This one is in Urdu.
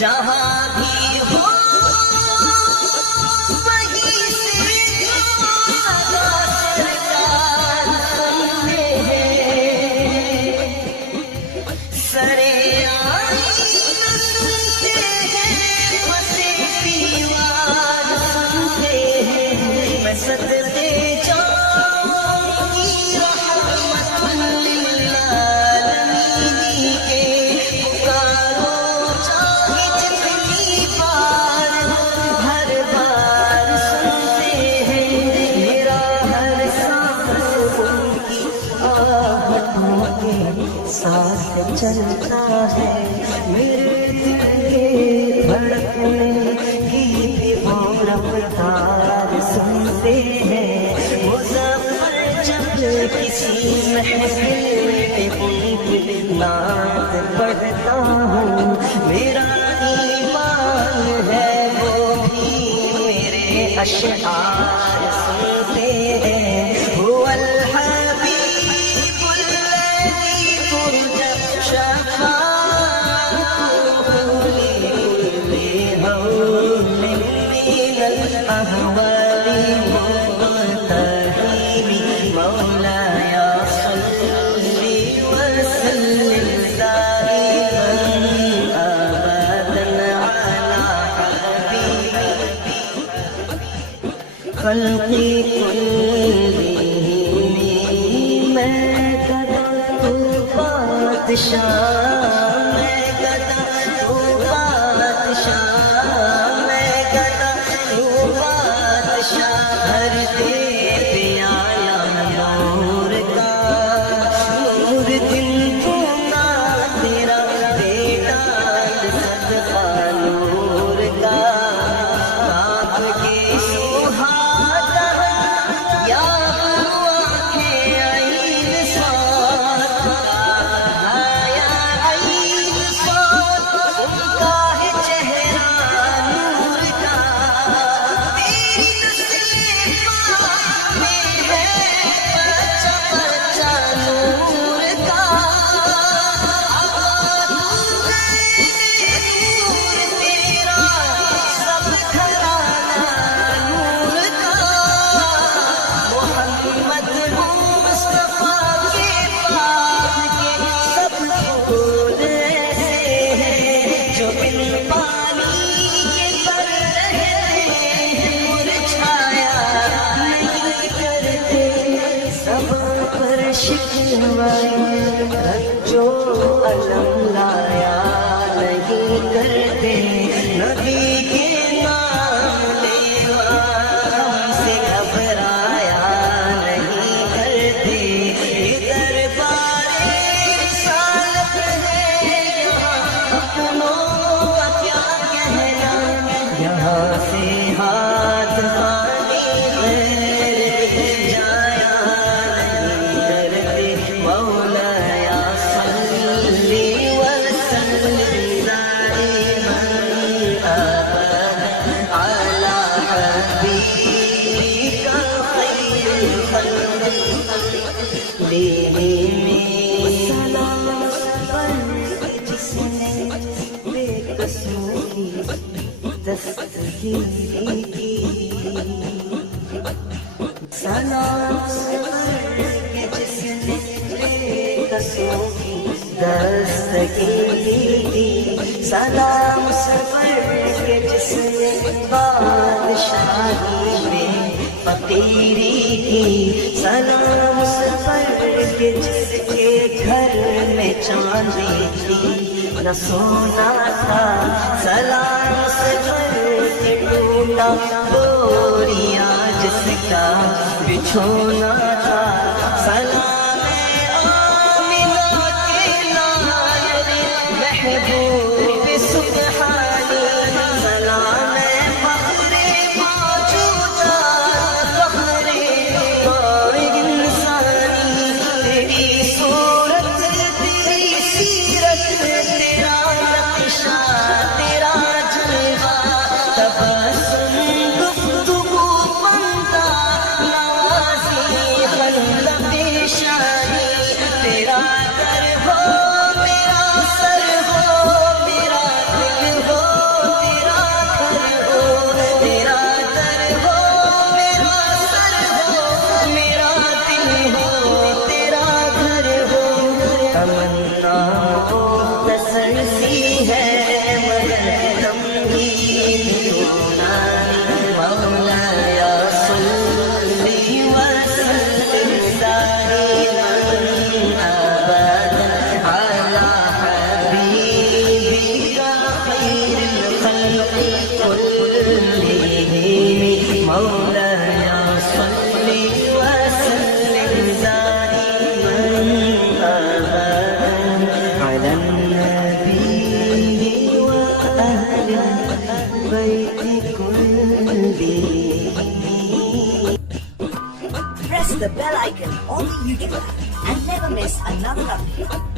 جہاں بھی ہو وہیں سے صدا سرکار سنتے ہیں، سرے آئین سنتے ہیں، پسے دیوار سنتے ہیں، میں صدقے جاؤں گی رحمت للعالمین کے، پکارو چاہے جتنی بار، ہر بار سنتے ہیں، میرا ہر سانس ان کی آہٹوں کے ساتھ چلتا ہے، میرے دل کے دھڑکنے کی بھی وہ رفتار سنتے ہیں، مظفر جب کسی محفل میں بلبل نعت پڑھتا ہوں، میرا ایمان ہے وہ بھی میرے اشعار سنتے ہیں، هو الحبیب الذی ترجى شفاعته لكل هول من الأهوال مبتهل، مولاي صل وسلم دائما أبدا على حبيبك خلقی کلہم، میں گدا تو بادشاہ، میں گدا تو بادشاہ، میں گدا تو بادشاہ، ہر دے پیایا نور کا، نور دل تو نہ تیرا بیٹا صدقہ نور کا، آپ کے سہاگا یا آنکھیں عین ساتھ، یا عین ساتھ، ان کا ہے چہرہ نور کا، تیری نسل پاک میں ہے بچہ بچہ نور کا، آباد نور تیرا سب گھرانہ نور کا، محمد مصطفیٰ کے پاک کے سب پھول ایسے ہیں جو بن پانی کے پر رہتے ہیں، مرجھایا نہیں کرتے، سب پر شکوائیں رنجو علم لایا نہیں کرتے، نبی کے نام لیوا ہم سے گھبرایا نہیں کرتے، یہ دربار رسالت ہے یہاں اپنوں کا کیا کہنا، یہاں سے ہاتھ خالی غیر جایا نہیں کرتے، مولایا صلی وسلم دائما ابدا على حبیبک خیر الخلق، لینے میں سلام پر جس نے بے قصوں کی دستگیری کی، سلام پر جس نے بے قصوں کی دستگیری کی، سلام پر جس نے بادشاہی میں فقیری کی، سلام پر جس کے گھر میں چاندی تھی نہ سونا تھا، سلام پر ٹوٹا بوریا جس کا بچھونا تھا، سلام آمنہ کے نائب محبوب سبحانی، سلام فخر موجودات، فخر کوئی انسانی، تیری صورت تیری سیرت، تیرا نقشہ تیرا جلوہ، تبسم گفتگو بندہ نوازی خلق پیش بيت كلي. Press the bell icon on the YouTube app and never miss another update.